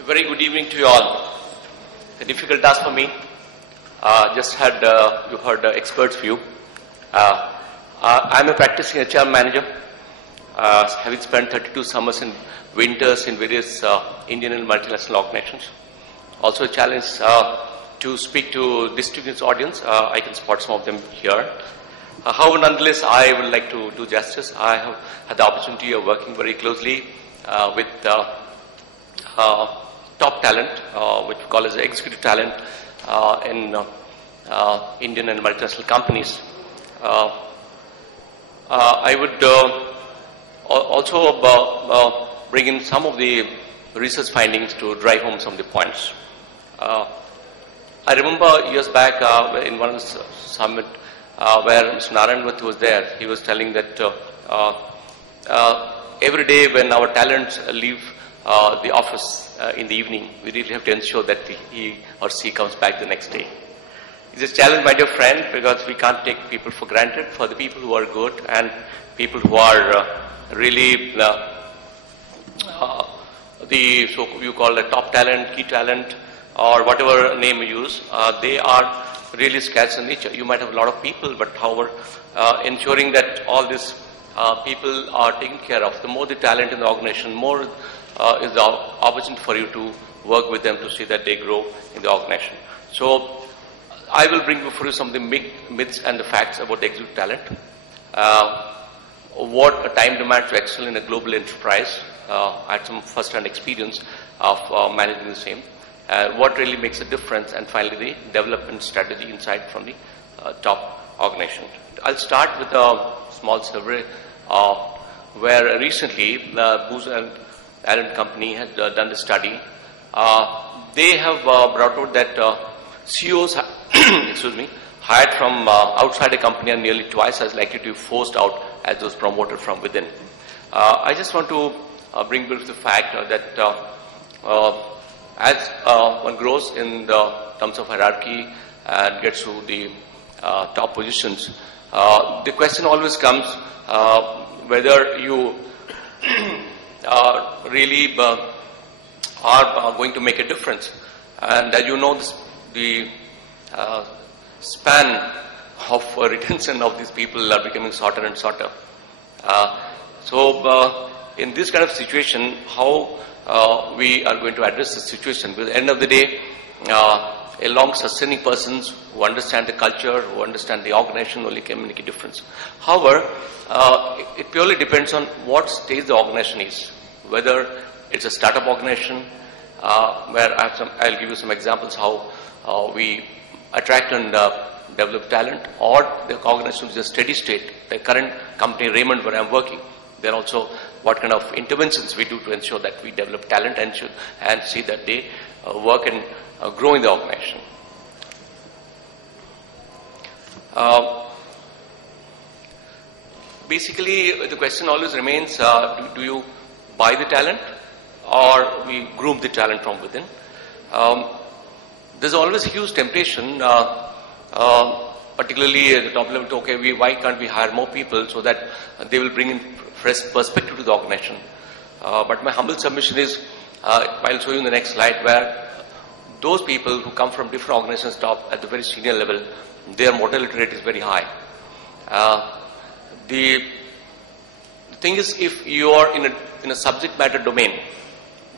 A very good evening to you all. A difficult task for me. Just had you heard experts' view. I'm a practicing HR manager, having spent 32 summers and winters in various Indian and multinational organizations. Also a challenge to speak to distinguished audience. I can spot some of them here. However, nonetheless, I would like to do justice. I have had the opportunity of working very closely with top talent, which we call as executive talent in Indian and multinational companies. I would also bring in some of the research findings to drive home some of the points. I remember years back in one of the summit where Mr. Narayanwat was there. He was telling that every day when our talents leave the office in the evening, we really have to ensure that he or she comes back the next day. It's a challenge, my dear friend, because we can't take people for granted. For the people who are good and people who are really the so you call the top talent, key talent, or whatever name you use, they are really scarce in nature. You might have a lot of people, but however, ensuring that all these people are taken care of, the more the talent in the organization, more is the opportunity for you to work with them to see that they grow in the organization. So I will bring before you some of the myths and the facts about the executive talent. What a time demands to excel in a global enterprise. I had some first-hand experience of managing the same. What really makes a difference, and finally the development strategy inside from the top organization. I'll start with a small survey where recently Booz and Allen Company has done the study. They have brought out that CEOs excuse me, hired from outside a company are nearly twice as likely to be forced out as those promoted from within. I just want to bring to the fact that as one grows in the terms of hierarchy and gets to the top positions, the question always comes whether you really are going to make a difference. And as you know, the span of retention of these people are becoming shorter and shorter. So in this kind of situation, how we are going to address the situation? Because at the end of the day, a long-sustaining persons who understand the culture, who understand the organization only can make a difference. However, it purely depends on what stage the organization is. Whether it's a startup organization, where I'll give you some examples how we attract and develop talent, or the organization is a steady state. The current company, Raymond, where I'm working, then also what kind of interventions we do to ensure that we develop talent and see that they work and grow in the organization. Basically, the question always remains, do you buy the talent or we groom the talent from within? There's always a huge temptation, particularly at the top level, to, okay, why can't we hire more people so that they will bring in fresh perspective to the organization. But my humble submission is, I'll show you in the next slide, where those people who come from different organizations top at the very senior level, their mortality rate is very high. The thing is, if you are in a subject matter domain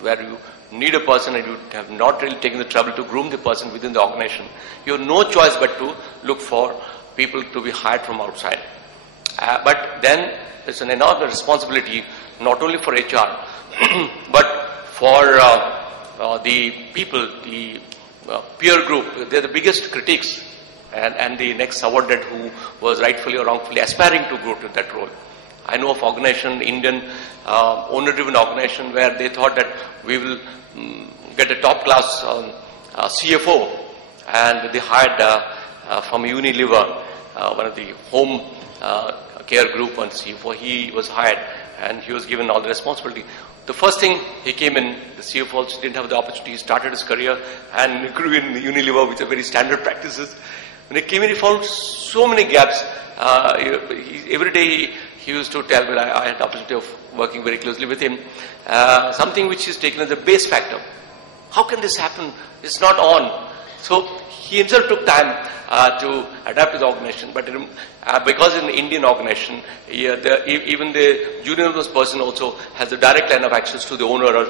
where you need a person and you have not really taken the trouble to groom the person within the organization, you have no choice but to look for people to be hired from outside. But then it's an enormous responsibility not only for HR but for the people, the peer group. They're the biggest critics and the next subordinate who was rightfully or wrongfully aspiring to go to that role. I know of organization, Indian owner-driven organization, where they thought that we will get a top-class CFO, and they hired from Unilever, one of the home care group on CFO. He was hired and he was given all the responsibility. The first thing, he came in, the CFO also didn't have the opportunity. He started his career and grew in Unilever, which are very standard practices. When he came in, he found so many gaps. Every day he used to tell me, I had the opportunity of working very closely with him, something which is taken as a base factor. How can this happen? It's not on. So he himself took time to adapt to the organization, but because in the Indian organization, even the junior most person also has a direct line of access to the owner or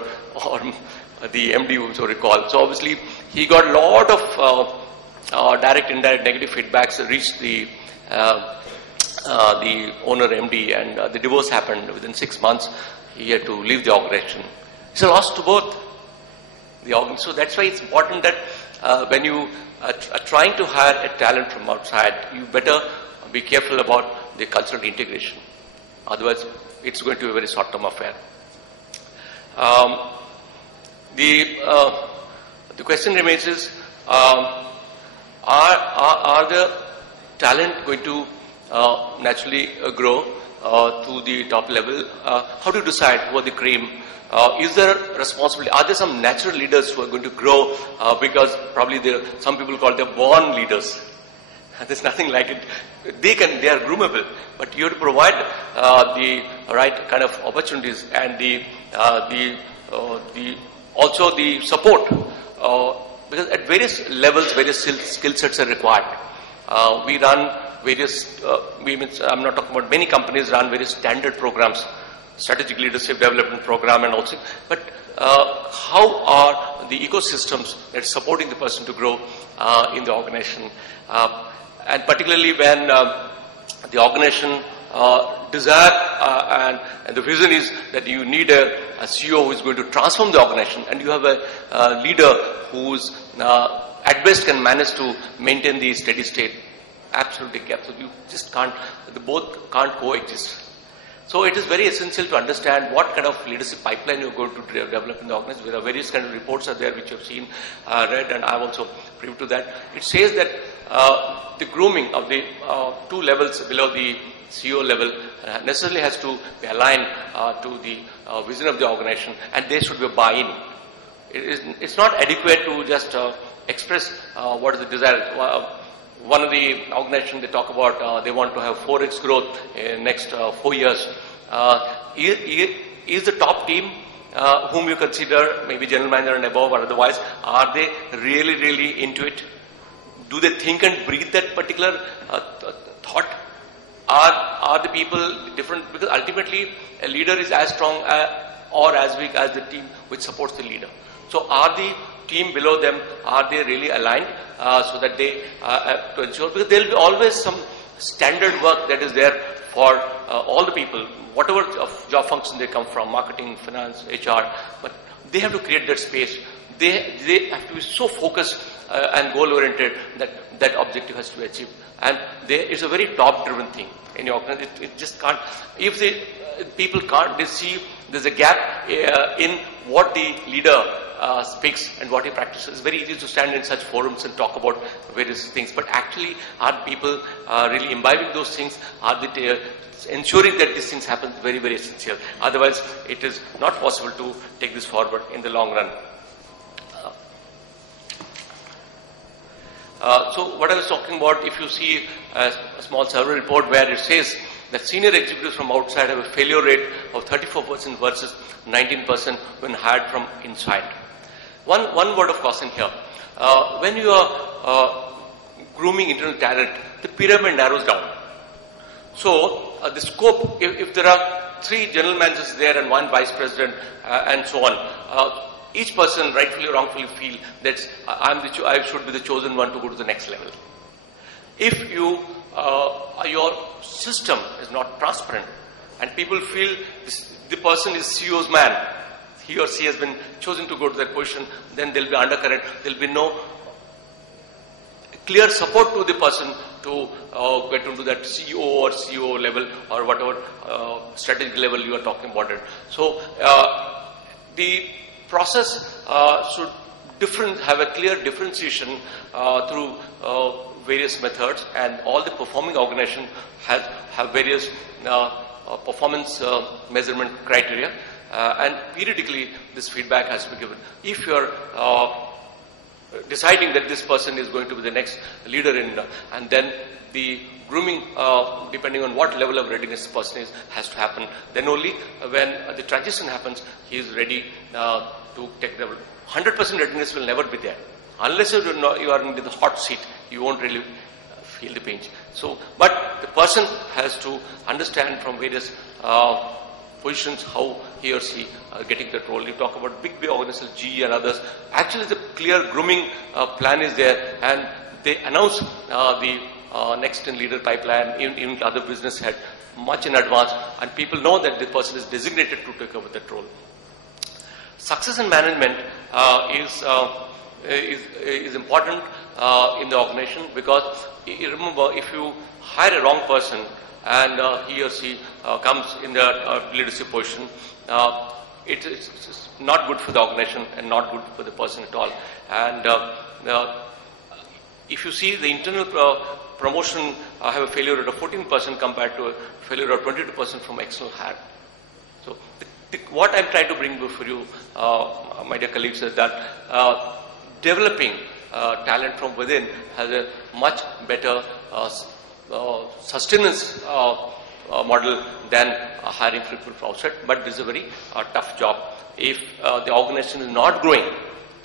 the MD, who so recall. So obviously, he got a lot of direct, indirect, negative feedbacks that reached the owner MD, and the divorce happened within 6 months. He had to leave the organization. It's a loss to both the organ. So that's why it's important that when you are trying to hire a talent from outside, you better be careful about the cultural integration. Otherwise, it's going to be a very short-term affair. The question remains is, are the talent going to naturally grow to the top level? How do you decide who are the cream? Is there a responsibility? Are there some natural leaders who are going to grow because probably some people call them born leaders? There's nothing like it. They are groomable, but you have to provide the right kind of opportunities and also the support, because at various levels, various skill sets are required. We run various, I'm not talking about many companies run various standard programs, strategic leadership development program and also, but how are the ecosystems that are supporting the person to grow in the organization? And particularly when the organization desire and the vision is that you need a CEO who is going to transform the organization, and you have a leader who's at best can manage to maintain the steady state. Absolutely kept. So you just can't, the both can't coexist. So it is very essential to understand what kind of leadership pipeline you're going to develop in the organization. There are various kind of reports are there which you have seen, read, and I've also privy to that. It says that the grooming of the two levels below the CEO level necessarily has to be aligned to the vision of the organization, and there should be a buy-in. It's not adequate to just express what is the desire. One of the organizations they talk about, they want to have 4x growth in next 4 years. Is the top team whom you consider maybe general manager and above or otherwise, are they really, really into it? Do they think and breathe that particular thought? Are the people different? Because ultimately a leader is as strong or as weak as the team which supports the leader. So are the team below them, are they really aligned so that they to ensure, because there will be always some standard work that is there for all the people, whatever job function they come from, marketing, finance, HR, but they have to create that space. They have to be so focused and goal oriented that that objective has to be achieved. And it's a very top driven thing in your organization. It just can't, if people can't, they see there's a gap in what the leader speaks and what he practices. It's very easy to stand in such forums and talk about various things, but actually are people really imbibing those things? Are they ensuring that these things happen? Very, very essential. Otherwise, it is not possible to take this forward in the long run. So what I was talking about, if you see a small survey report where it says that senior executives from outside have a failure rate of 34% versus 19% when hired from inside. One word of caution here. When you are grooming internal talent, the pyramid narrows down. So the scope, if there are 3 general managers there and 1 vice president and so on, each person rightfully or wrongfully feel that I should be the chosen one to go to the next level. If your system is not transparent and people feel the person is CEO's man, he or she has been chosen to go to that position, then there will be undercurrent. There will be no clear support to the person to get into that CEO or CEO level or whatever strategic level you are talking about it. So the process should have a clear differentiation through various methods, and all the performing organizations have various performance measurement criteria, and periodically this feedback has to be given. If you are deciding that this person is going to be the next leader and then the grooming, depending on what level of readiness the person is, has to happen. Then only when the transition happens, he is ready to take the 100% readiness will never be there. Unless you are in the hot seat, you won't really feel the pinch. So, but the person has to understand from various positions how he or she getting that role. You talk about big organizations, GE and others. Actually, the clear grooming plan is there, and they announce the next in leader pipeline, even other business head, much in advance, and people know that the person is designated to take over that role. Succession management is important in the organization, because remember, if you hire a wrong person and he or she comes in the leadership position, it's not good for the organization and not good for the person at all. And if you see the internal promotion have a failure rate of 14% compared to a failure rate of 22% from external hire. So what I'm trying to bring before you, my dear colleagues, is that developing talent from within has a much better sustenance model than hiring people from outside, but this is a very tough job. If the organization is not growing,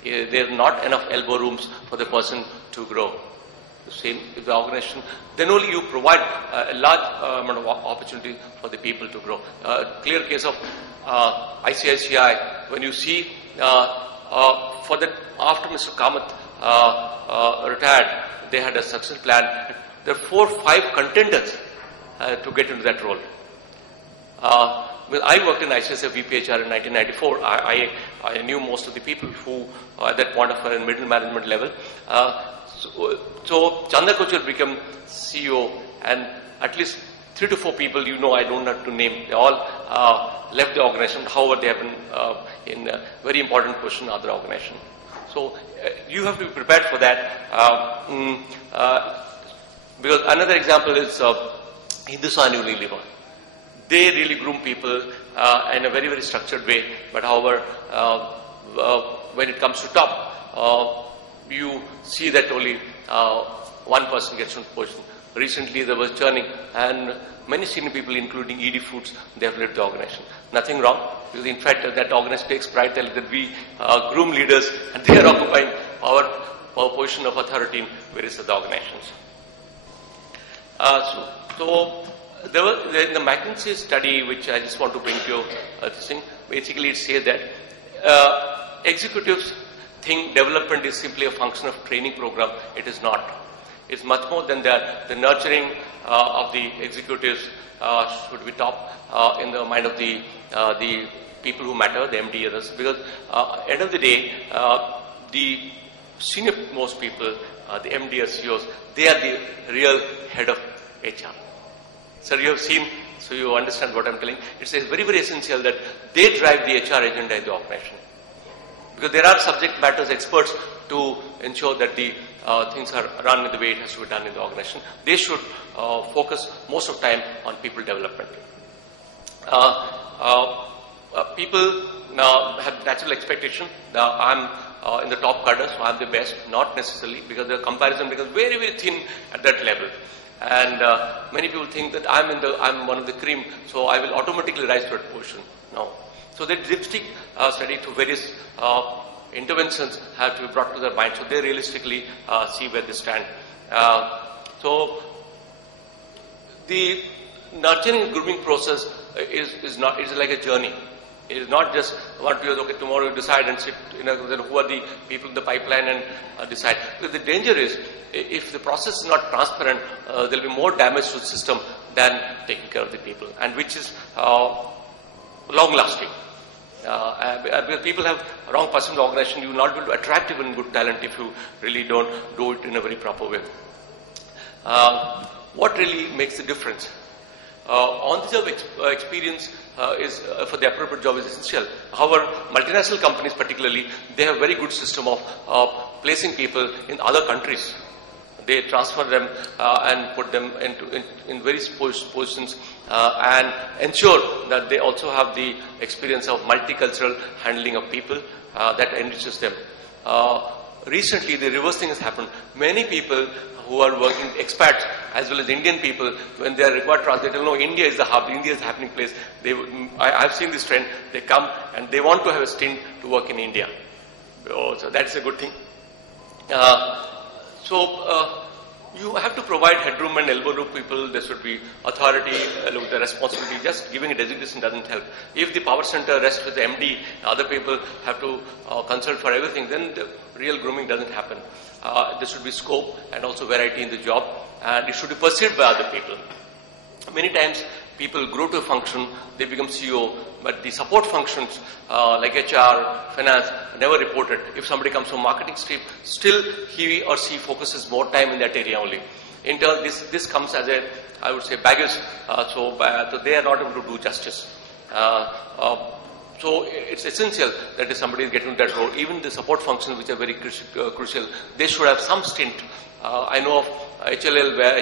there are not enough elbow rooms for the person to grow. The same if the organization, then only you provide a large amount of opportunity for the people to grow. Clear case of ICICI, when you see for the after Mr. Kamath retired, they had a success plan. There are 4 or 5 contenders to get into that role. When I worked in ICICI VPHR in 1994, I knew most of the people who at that point were in middle management level. So Chandra Kochhar became CEO, and at least 3 to 4 people, I don't have to name, they all left the organization. However, they have been in a very important position in other organization. So you have to be prepared for that. Because another example is Hindustan Unilever. They really groom people in a very, very structured way. But however, when it comes to top, you see that only one person gets into position. Recently there was churning, and many senior people, including ED Foods, they have left the organization. Nothing wrong, because in fact that organization takes pride that we groom leaders, and they are occupying our position of authority in various other organizations. So there was in the McKinsey study, which I just want to bring to you, this thing, basically it says that executives think development is simply a function of training program. It is not. It's much more than that. The nurturing of the executives should be top in the mind of the people who matter, the MD others, because end of the day, the senior most people, the MD or CEOs, they are the real head of HR. So you have seen, so you understand what I'm telling. It's very, very essential that they drive the HR agenda in the organization. Because there are subject matters experts to ensure that the things are run in the way it has to be done in the organization. They should focus most of the time on people development. People have natural expectation. I'm in the top cadre, so I'm the best. Not necessarily, because the comparison becomes very, very thin at that level. And many people think that I'm one of the cream, so I will automatically rise to that position. No. So the dipstick study to various interventions have to be brought to their mind, so they realistically see where they stand. So the nurturing and grooming process is like a journey. It is not just 1 2 years, okay, tomorrow you decide and sit, then who are the people in the pipeline and decide. Because the danger is, if the process is not transparent, there will be more damage to the system than taking care of the people, and which is long lasting. Because people have wrong person in the organization, you will not be able to attract even good talent if you really don't do it in a very proper way. What really makes the difference? On-the-job experience is for the appropriate job is essential. However, multinational companies particularly, they have very good system of placing people in other countries. They transfer them and put them in various positions and ensure that they also have the experience of multicultural handling of people that enriches them. Recently, the reverse thing has happened. Many people who are working, expats as well as Indian people, when they are required to translate, no, India is the hub, India is the happening place. I've seen this trend. They come and they want to have a stint to work in India. So that's a good thing. You have to provide headroom and elbow room people. There should be authority with the responsibility. Just giving a designation doesn't help. If the power center rests with the MD, other people have to consult for everything, then the real grooming doesn't happen. There should be scope and also variety in the job, and it should be perceived by other people. Many times people grow to a function, they become CEO, but the support functions like HR, finance, never reported. If somebody comes from marketing stream, still he or she focuses more time in that area only. In turn, this comes as a, I would say, baggage, so they are not able to do justice. So it's essential that if somebody is getting that role, even the support functions which are very crucial, they should have some stint. I know of HUL where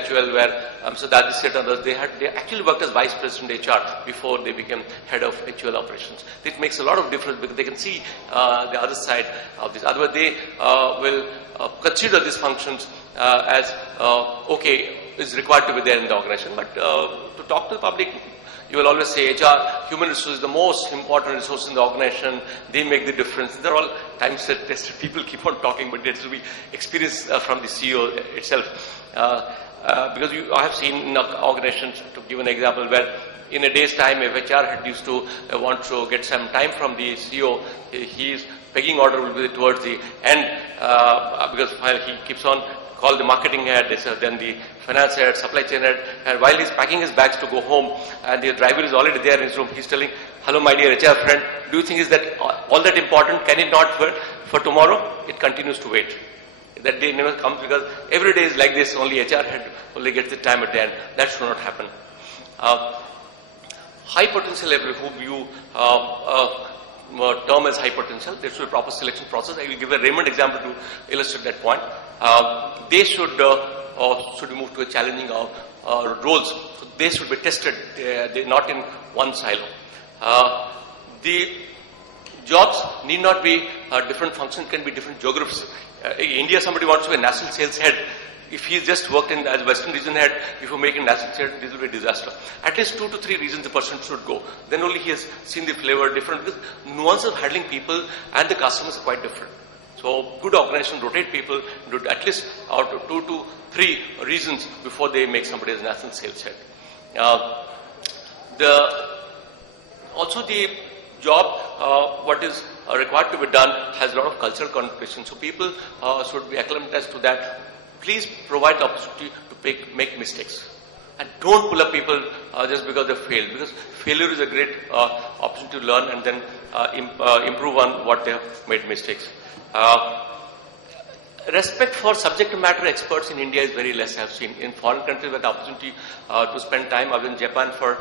Mr. Dadis and others, they actually worked as Vice President HR before they became Head of HUL operations. It makes a lot of difference because they can see the other side of this. Otherwise, they will consider these functions as okay, is required to be there in the organization. But to talk to the public, you will always say HR, human resources is the most important resource in the organization. They make the difference. They're all time-tested. People keep on talking, but there should be experience from the CEO itself. Because I have seen in organizations, to give an example, where in a day's time, if HR head used to want to get some time from the CEO, his pecking order will be towards the end, because while he keeps on call the marketing head, then the finance head, supply chain head, and while he's packing his bags to go home, and the driver is already there in his room, he's telling, hello my dear HR friend, do you think is that all that important? Can it not for tomorrow? It continues to wait. That day never comes because every day is like this, only HR head only gets the time at the end. That should not happen. High potential level, whom you term as high potential, there should be a proper selection process. I will give a Raymond example to illustrate that point. They should be moved to a challenging roles. So they should be tested. They're not in one silo. The jobs need not be different functions, can be different geographies. In India, somebody wants to be a national sales head. If he's just worked in as Western region head, if you make a national head, this will be a disaster. At least 2 to 3 regions the person should go. Then only he has seen the flavor different, because nuances of handling people and the customers are quite different. So good organization rotate people into at least out of 2 to 3 regions before they make somebody as national sales head. Also the job, what is required to be done has a lot of cultural connotations. So people should be acclimatized to that. Please provide the opportunity to make mistakes. And don't pull up people just because they failed. Because failure is a great opportunity to learn and then improve on what they have made mistakes. Respect for subject matter experts in India is very less. I have seen in foreign countries with the opportunity to spend time. I was in Japan for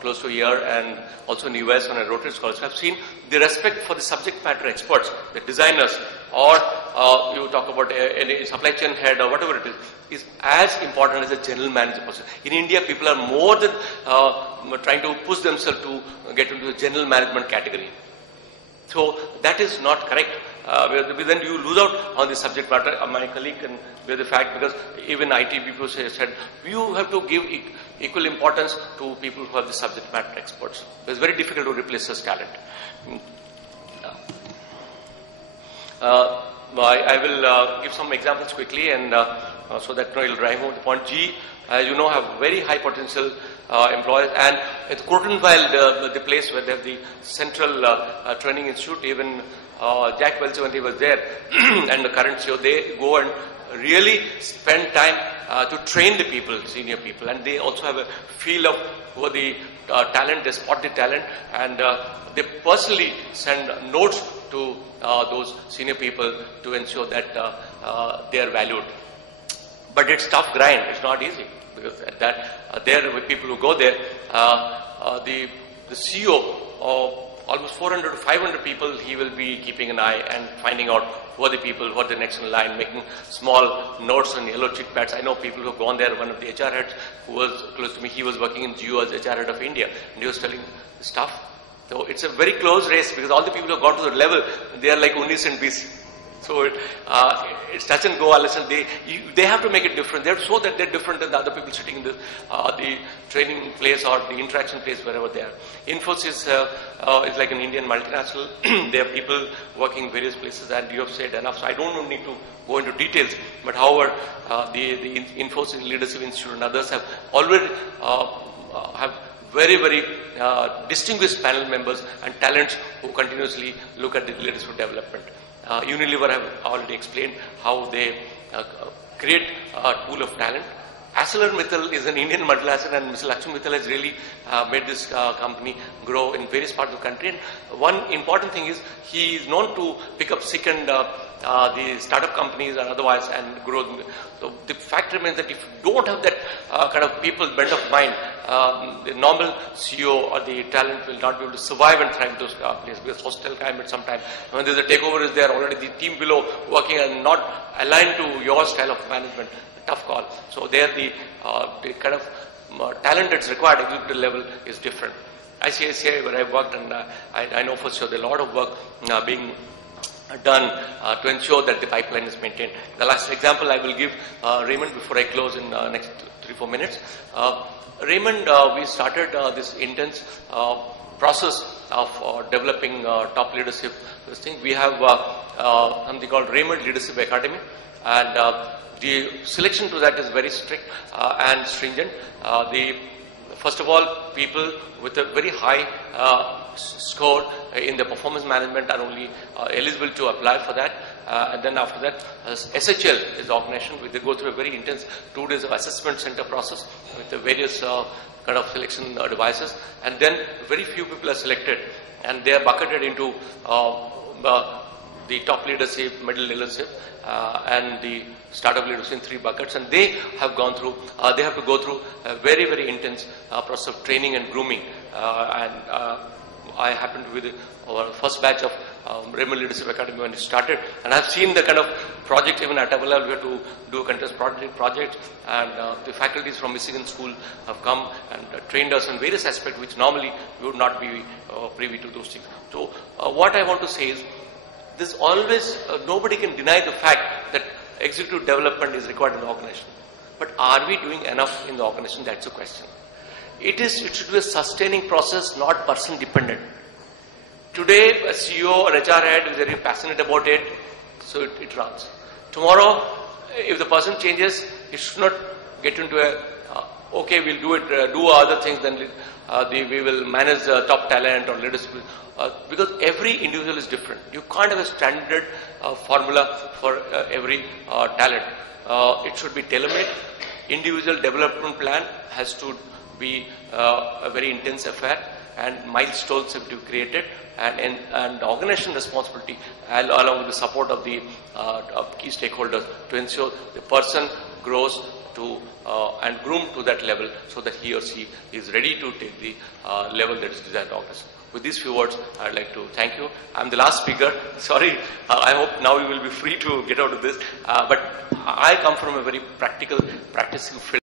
close to a year and also in the US on a Rotary Scholarship. I have seen the respect for the subject matter experts, the designers, or you talk about any supply chain head or whatever it is as important as a general manager person. In India, people are more than trying to push themselves to get into the general management category. So that is not correct. Then you lose out on the subject matter. My colleague can bear the fact, because even IT people said you have to give equal importance to people who are the subject matter experts. It's very difficult to replace such talent. I will give some examples quickly, and so that it will drive home the point. G, as you know, have very high potential employees, and at Courtenville, the place where they have the central training institute, even Jack Welch, when he was there, and the current CEO, they go and really spend time to train the people, senior people, and they also have a feel of who are the talent, they spot the talent, and they personally send notes to those senior people to ensure that they are valued. But it's tough grind, it's not easy, because at that, there are people who go there, the CEO of almost 400 to 500 people, he will be keeping an eye and finding out who are the people, who are the next in line, making small notes on yellow chit pads. I know people who have gone there. One of the HR heads who was close to me, he was working in Jio as HR head of India, and he was telling stuff. So it's a very close race, because all the people who have gone to the level, they are like unis and bees. So it doesn't go unless they have to make it different. They have to show that they're different than the other people sitting in the training place or the interaction place wherever they are. Infosys is like an Indian multinational. There are people working in various places, and you have said enough. So I don't need to go into details. But however, the Infosys Leadership Institute and others have already have very distinguished panel members and talents who continuously look at the leadership development. Unilever, I have already explained how they create a pool of talent. ArcelorMittal is an Indian multinational, and Mr. Lakshmi Mittal has really made this company grow in various parts of the country. And one important thing is he is known to pick up second the startup companies and otherwise and grow them. So the fact remains that if you don't have that kind of people bent of mind, the normal CEO or the talent will not be able to survive and thrive in those places, because hostile climate sometimes. When there's a takeover is there, already the team below working and not aligned to your style of management. Tough call. So there the kind of talent that's required at executive level is different. ICICI, where I've worked, and I know for sure there's a lot of work being done to ensure that the pipeline is maintained. The last example I will give, Raymond, before I close in next 3-4 minutes. Raymond, we started this intense process of developing top leadership. This thing we have something called Raymond Leadership Academy, and the selection to that is very strict and stringent. First of all, people with a very high score in the performance management are only eligible to apply for that. And then after that, SHL is the organization. They go through a very intense 2 days of assessment center process with the various kind of selection devices. And then very few people are selected, and they are bucketed into the top leadership, middle leadership, and the startup leadership in 3 buckets. And they have gone through, they have to go through a very intense process of training and grooming. I happened to be our first batch of Raymond Leadership Academy when it started, and I've seen the kind of project even at Avalal. We had to do a contest project, and the faculties from Michigan School have come and trained us in various aspects which normally we would not be privy to those things. So what I want to say is, there's always, nobody can deny the fact that executive development is required in the organization. But are we doing enough in the organization? That's the question. It should be a sustaining process, not person dependent. Today, a CEO or HR head is very passionate about it, so it runs. Tomorrow, if the person changes, it should not get into okay, we'll do it, do other things, then we will manage top talent or leadership. Because every individual is different. You can't have a standard formula for every talent. It should be tailor-made. Individual development plan has to be a very intense affair, and milestones have to be created, and organization responsibility along with the support of the key stakeholders to ensure the person grows to and groomed to that level, so that he or she is ready to take the level that is desired organization. With these few words, I'd like to thank you. I'm the last speaker. Sorry, I hope now you will be free to get out of this. But I come from a very practical, practicing field.